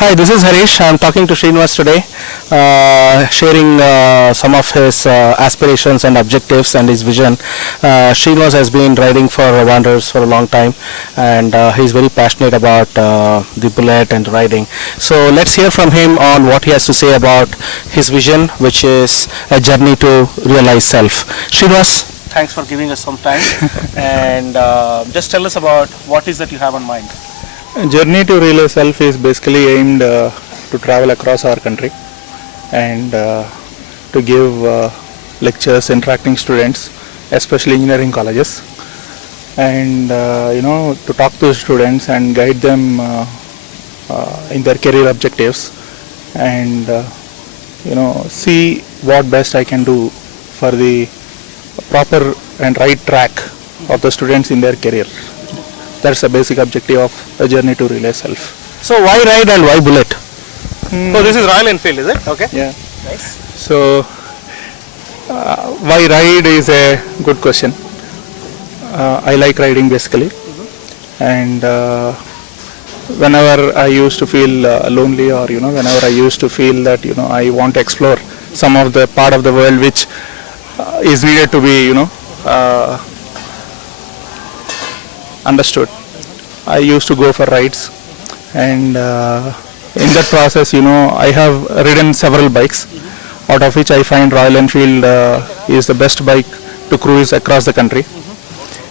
Hi, this is Harish. I'm talking to Srinivas today, sharing some of his aspirations and objectives and his vision. Srinivas has been riding for Wanderers for a long time, and he's very passionate about the bullet and riding. So let's hear from him on what he has to say about his vision, which is a journey to realize self. Srinivas, thanks for giving us some time, and just tell us about what is that you have on mind. Journey to realize self is basically aimed to travel across our country and to give lectures interacting students, especially engineering colleges, and to talk to students and guide them in their career objectives, and see what best I can do for the proper and right track of the students in their career. That's the basic objective of a journey to realize self. So why ride and why bullet? So this is Royal Enfield, is it? Okay. Yeah. Nice. So why ride is a good question. I like riding basically, and whenever I used to feel lonely, or whenever I used to feel that I want to explore some of the part of the world which is needed to be understood, I used to go for rides, and in that process I have ridden several bikes, out of which I find Royal Enfield is the best bike to cruise across the country,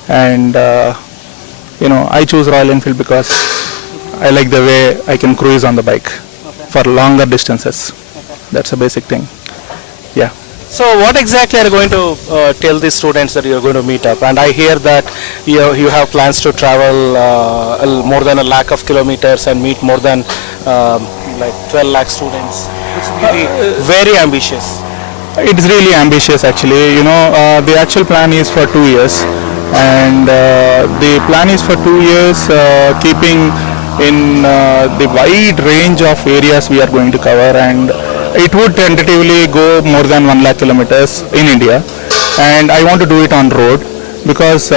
and I choose Royal Enfield because I like the way I can cruise on the bike for longer distances. That's a basic thing. Yeah. So what exactly are you going to tell the students that you are going to meet up? And I hear that you have plans to travel more than 1 lakh of kilometers and meet more than like 12 lakh students. It's really very ambitious. It's really ambitious actually. The actual plan is for 2 years, and the plan is for 2 years, keeping in the wide range of areas we are going to cover, and it would tentatively go more than 1 lakh kilometers in India, and I want to do it on road because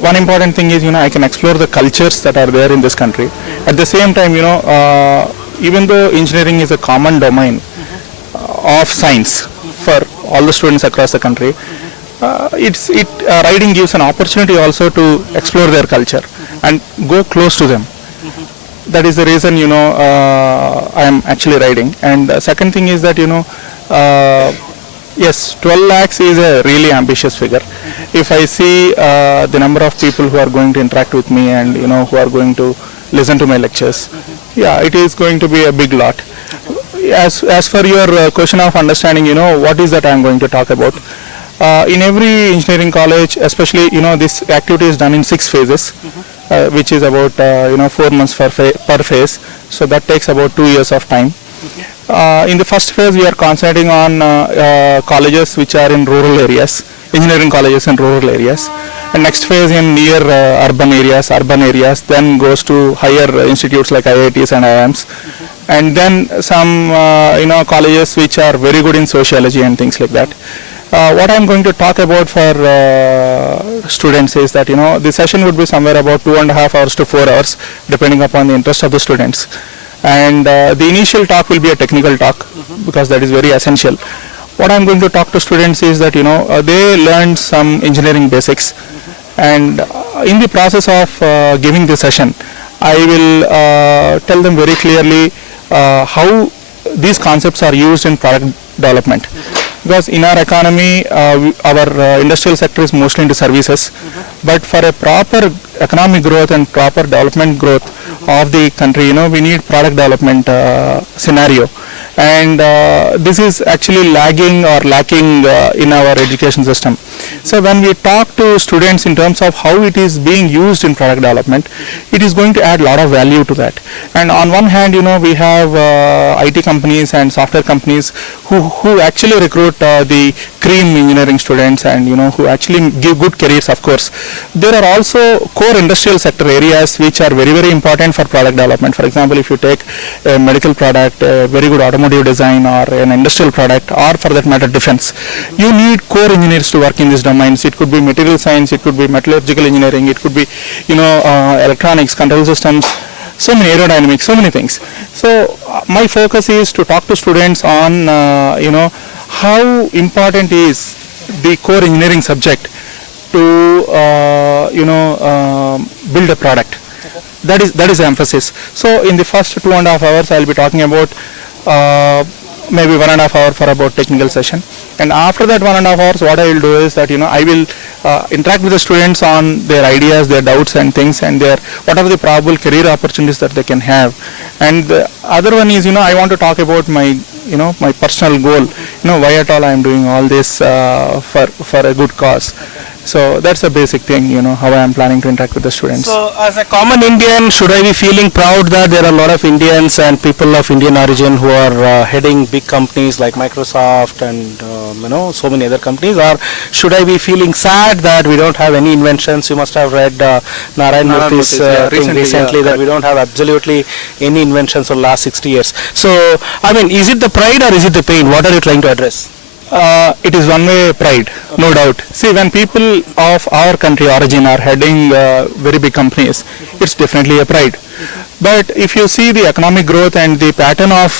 one important thing is I can explore the cultures that are there in this country. At the same time, even though engineering is a common domain of science for all the students across the country, riding gives an opportunity also to explore their culture and go close to them. That is the reason I am actually riding. And the second thing is that yes, 12 lakhs is a really ambitious figure. If I see the number of people who are going to interact with me and who are going to listen to my lectures, yeah, it is going to be a big lot. As for your question of understanding, what is that I am going to talk about. In every engineering college, especially this activity is done in 6 phases. Which is about 4 months per phase, so that takes about 2 years of time. In the first phase we are concentrating on colleges which are in rural areas, engineering colleges in rural areas, and next phase in near urban areas, then goes to higher institutes like IITs and IIMs, and then some colleges which are very good in sociology and things like that. What I am going to talk about for students is that the session would be somewhere about 2.5 hours to 4 hours, depending upon the interest of the students. And the initial talk will be a technical talk because that is very essential. What I am going to talk to students is that they learned some engineering basics, and in the process of giving the session, I will tell them very clearly how these concepts are used in product development. Because in our economy, our industrial sector is mostly into services, but for a proper economic growth and proper development growth of the country, we need product development scenario, and this is actually lagging or lacking in our education system. So when we talk to students in terms of how it is being used in product development, it is going to add a lot of value to that. And on one hand, we have IT companies and software companies who actually recruit the cream engineering students, and who actually give good careers. Of course, there are also core industrial sector areas which are very, very important for product development. For example, if you take a medical product, a very good automotive design, or an industrial product, or for that matter defense, you need core engineers to work in these domains. It could be material science, it could be metallurgical engineering, it could be electronics, control systems, so many aerodynamics, so many things. So my focus is to talk to students on how important is the core engineering subject to build a product. That is the emphasis. So in the first 2.5 hours, I will be talking about maybe 1.5 hour for about technical session, and after that 1.5 hours, what I will do is that I will interact with the students on their ideas, their doubts and things, and their what are the probable career opportunities that they can have. And the other one is I want to talk about my my personal goal, why at all I am doing all this for a good cause. So that's a basic thing, how I am planning to interact with the students. So as a common Indian, should I be feeling proud that there are a lot of Indians and people of Indian origin who are heading big companies like Microsoft and so many other companies, or should I be feeling sad that we don't have any inventions? You must have read Narayan Murthy's thing recently that we don't have absolutely any inventions for the last 60 years. So I mean, is it the pride or is it the pain? What are you trying to address? It is one way pride, no doubt. See, when people of our country origin are heading very big companies, it's definitely a pride. But if you see the economic growth and the pattern of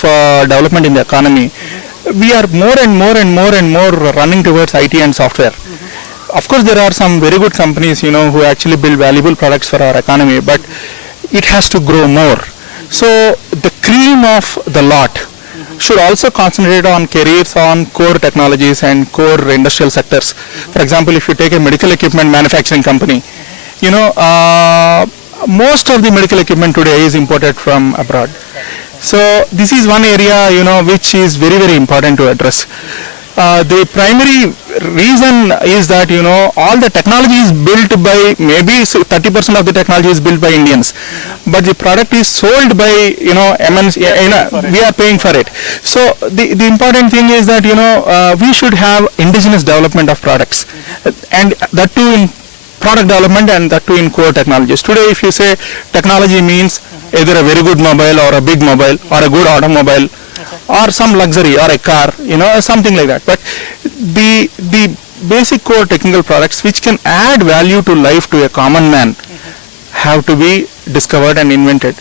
development in the economy, we are more and more running towards IT and software. Of course, there are some very good companies, who actually build valuable products for our economy, but it has to grow more. So the cream of the lot should also concentrate on careers on core technologies and core industrial sectors. For example, if you take a medical equipment manufacturing company, most of the medical equipment today is imported from abroad. So this is one area, which is very important to address. The primary reason is that all the technology is built by maybe 30% of the technology is built by Indians, but the product is sold by MNC, we are paying for it. So the important thing is that we should have indigenous development of products, and that too in product development and that too in core technologies. Today, if you say technology means either a very good mobile or a big mobile or a good automobile or some luxury or a car, something like that. But the basic core technical products which can add value to life to a common man have to be discovered and invented.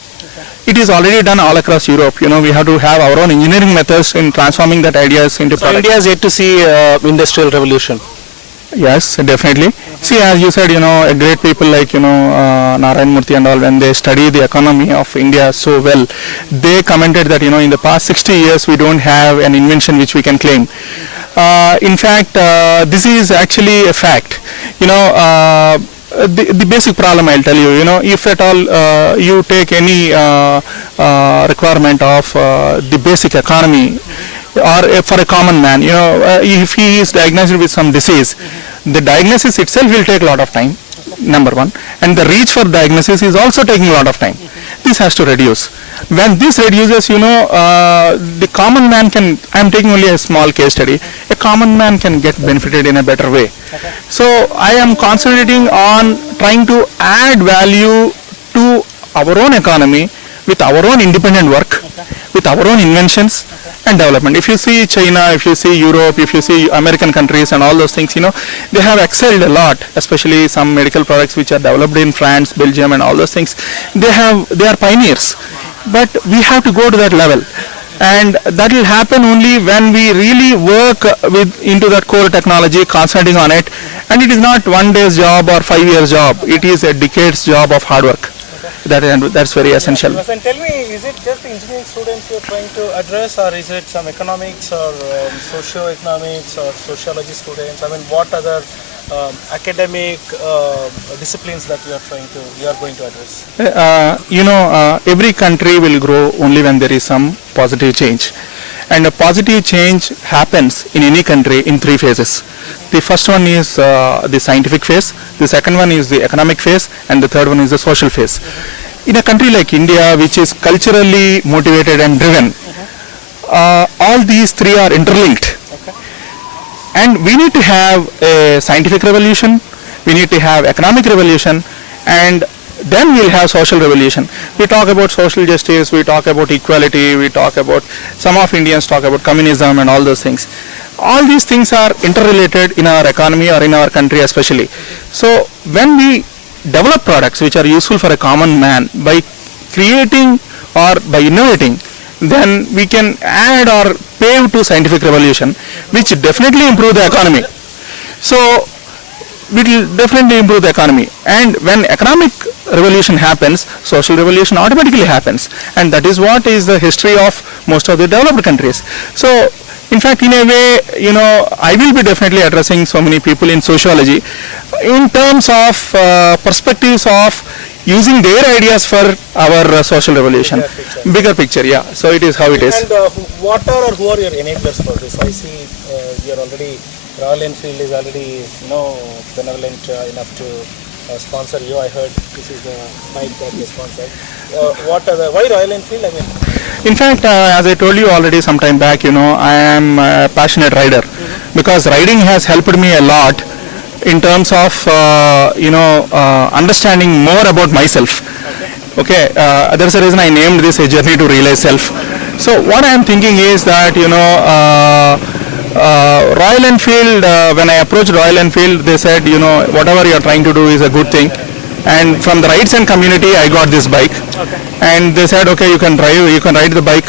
It is already done all across Europe. We have to have our own engineering methods in transforming that ideas into products. India is yet to see industrial revolution. Yes, definitely. See, as you said, a great people like, Narayan Murthy and all, when they study the economy of India so well, they commented that, in the past 60 years, we don't have an invention which we can claim. In fact, this is actually a fact. The basic problem I'll tell you, if at all you take any requirement of the basic economy, or for a common man, if he is diagnosed with some disease, the diagnosis itself will take a lot of time, number one, and the reach for diagnosis is also taking a lot of time. This has to reduce. When this reduces, the common man can, I am taking only a small case study, a common man can get benefited in a better way. So I am concentrating on trying to add value to our own economy with our own independent work, with our own inventions and development. If you see China, if you see Europe, if you see American countries and all those things, they have excelled a lot, especially some medical products which are developed in France, Belgium and all those things. They are pioneers, but we have to go to that level, and that will happen only when we really work into that core technology, concentrating on it, and it is not one day's job or 5 years job, it is a decade's job of hard work. That's very essential. And tell me, is it just the engineering students you're trying to address, or is it some economics or socio-economics or sociology students? I mean, what other academic disciplines that you are going to address? Every country will grow only when there is some positive change. And a positive change happens in any country in 3 phases. The first one is the scientific phase, the second one is the economic phase, and the third one is the social phase. In a country like India, which is culturally motivated and driven, all these 3 are interlinked. And we need to have a scientific revolution, we need to have economic revolution, and then we'll have social revolution. We talk about social justice, we talk about equality, we talk about, some of Indians talk about communism and all those things. All these things are interrelated in our economy or in our country especially. So when we develop products which are useful for a common man by creating or by innovating, then we can add or pave to scientific revolution, which definitely improve the economy. So it will definitely improve the economy, and when economic revolution happens, social revolution automatically happens, and that is what is the history of most of the developed countries. So in fact, in a way, I will be definitely addressing so many people in sociology in terms of perspectives of using their ideas for our social revolution. Bigger picture, yeah. So it is how it is. And what are or who are your enablers for this? I see you're already, Royal Enfield is already, benevolent enough to sponsor you. I heard this is the bike that they sponsored. Why Royal Enfield? I mean, In fact, as I told you already some time back, I am a passionate rider, because riding has helped me a lot in terms of, understanding more about myself. Okay, there's a reason I named this a journey to realize self. So what I am thinking is that, Royal Enfield, when I approached Royal Enfield, they said, whatever you are trying to do is a good thing. And from the rides and community, I got this bike. And they said, okay, you can ride the bike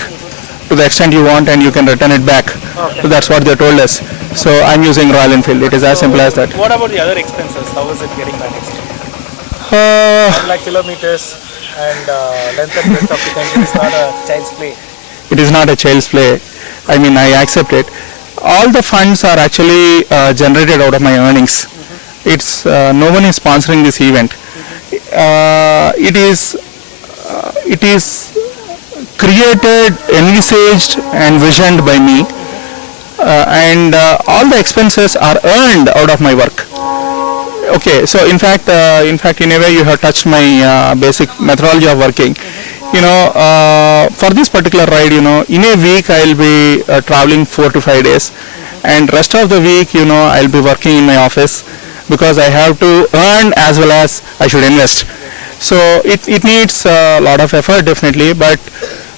to the extent you want, and you can return it back. So that's what they told us. So I'm using Royal Enfield. It is as simple as that. what about the other expenses? How is it getting managed? 1 lakh kilometers and length and breadth of the country is not a child's play. It is not a child's play. I mean, I accept it. All the funds are actually generated out of my earnings. It's no one is sponsoring this event. It is created, envisaged, and visioned by me, and all the expenses are earned out of my work. Okay, so in fact, in a way, you have touched my basic methodology of working. For this particular ride, in a week I'll be traveling 4 to 5 days, and rest of the week, I'll be working in my office, because I have to earn as well as I should invest. So it needs a lot of effort, definitely, but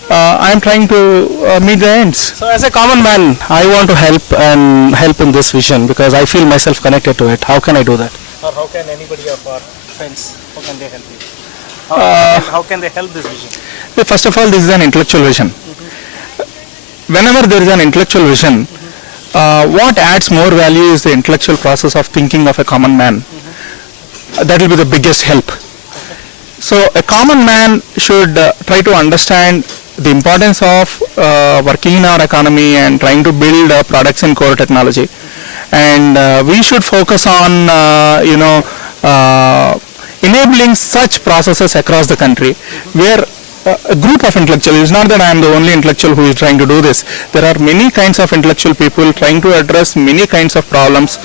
I'm trying to meet the ends. So as a common man, I want to help in this vision, because I feel myself connected to it. How can I do that? Or how can anybody of our friends, how can they help you? How can they help this vision? First of all, this is an intellectual vision. Whenever there is an intellectual vision, what adds more value is the intellectual process of thinking of a common man. That will be the biggest help. So a common man should try to understand the importance of working in our economy and trying to build products in core technology. And we should focus on, enabling such processes across the country, where a group of intellectuals, it's not that I am the only intellectual who is trying to do this. There are many kinds of intellectual people trying to address many kinds of problems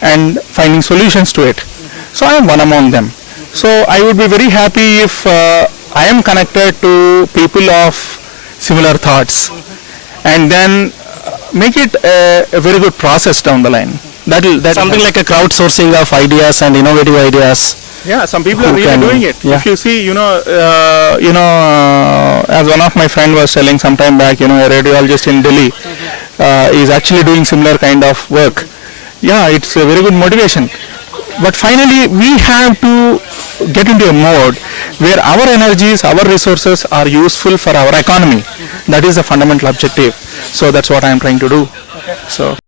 and finding solutions to it. So I am one among them. So I would be very happy if I am connected to people of similar thoughts, and then make it a very good process down the line. That Something like a crowdsourcing of ideas and innovative ideas. Yeah, some people are Who really can- doing it. yeah. If you see, as one of my friend was telling some time back, a radiologist in Delhi is actually doing similar kind of work. Yeah, it's a very good motivation. But finally, we have to get into a mode where our energies, our resources are useful for our economy. That is the fundamental objective. So that's what I am trying to do. So.